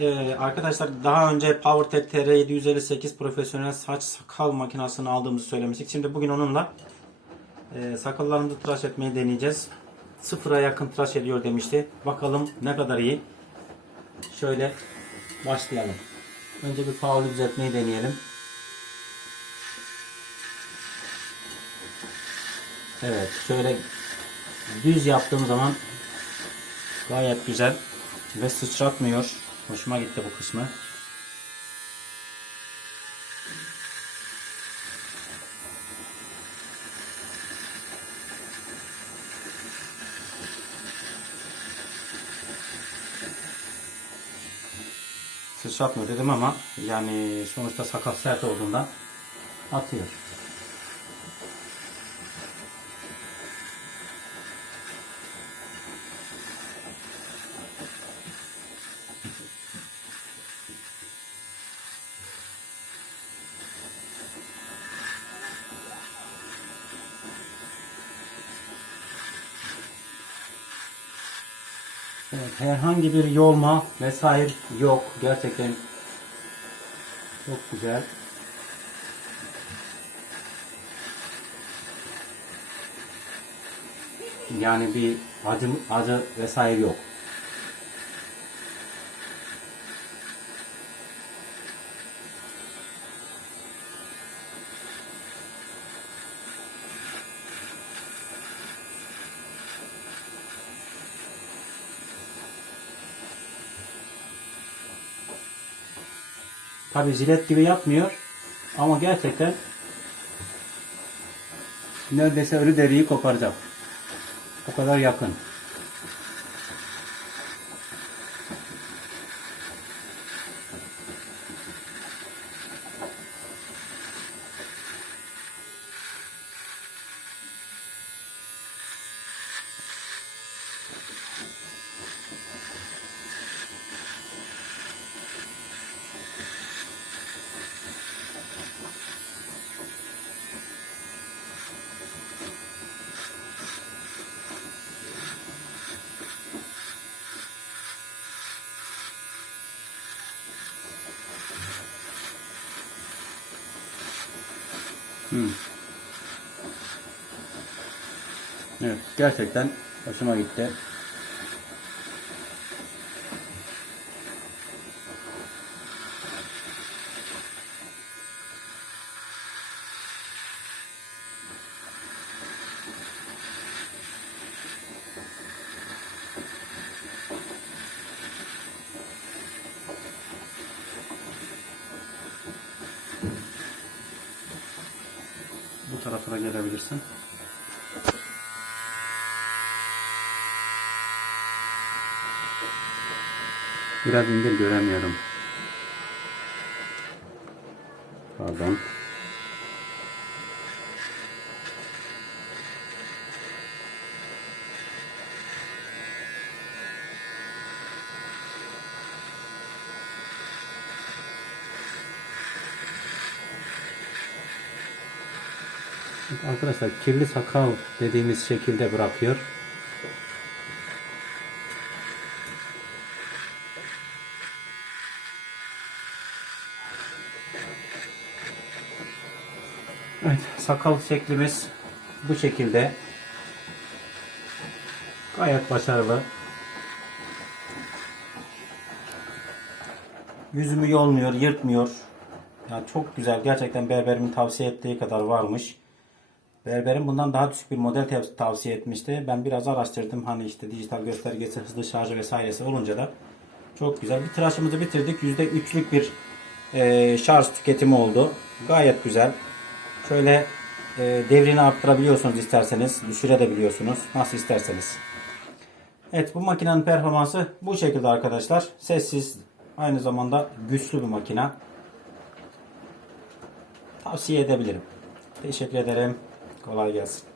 e, arkadaşlar daha önce PowerTech TR758 profesyonel saç sakal makinesini aldığımızı söylemiştik. Şimdi bugün onunla e, sakallarımızı tıraş etmeyi deneyeceğiz. Sıfıra yakın tıraş ediyor demişti. Bakalım ne kadar iyi. Şöyle başlayalım. Önce bir power düzeltmeyi deneyelim. Evet şöyle düz yaptığım zaman gayet güzel ve sıçratmıyor. Hoşuma gitti bu kısmı. Sıçratmıyor dedim ama yani sonuçta sakal sert olduğundan atıyor. Evet, herhangi bir yolma vesaire yok. Gerçekten çok güzel. Yani bir acı, acı vesaire yok. Tabi jilet gibi yapmıyor ama gerçekten neredeyse ölü deriyi koparacak. O kadar yakın. Hmm. Evet, gerçekten hoşuma gitti. Bu tarafa da gelebilirsin. Biraz indir göremiyorum. Pardon. Arkadaşlar kirli sakal dediğimiz şekilde bırakıyor. Evet, sakal şeklimiz bu şekilde. Gayet başarılı. Yüzümü yolmuyor, yırtmıyor. Ya çok güzel. Gerçekten berberimin tavsiye ettiği kadar varmış. Berberim bundan daha düşük bir model tev- tavsiye etmişti. Ben biraz araştırdım. Hani işte dijital göstergesi, hızlı şarjı vesairesi olunca da çok güzel. Bir tıraşımızı bitirdik. %3'lük bir e, şarj tüketimi oldu. Gayet güzel. Şöyle e, devrini arttırabiliyorsunuz isterseniz. Düşürebiliyorsunuz. Nasıl isterseniz. Evet bu makinenin performansı bu şekilde arkadaşlar. Sessiz aynı zamanda güçlü bir makine. Tavsiye edebilirim. Teşekkür ederim. Kolay gelsin.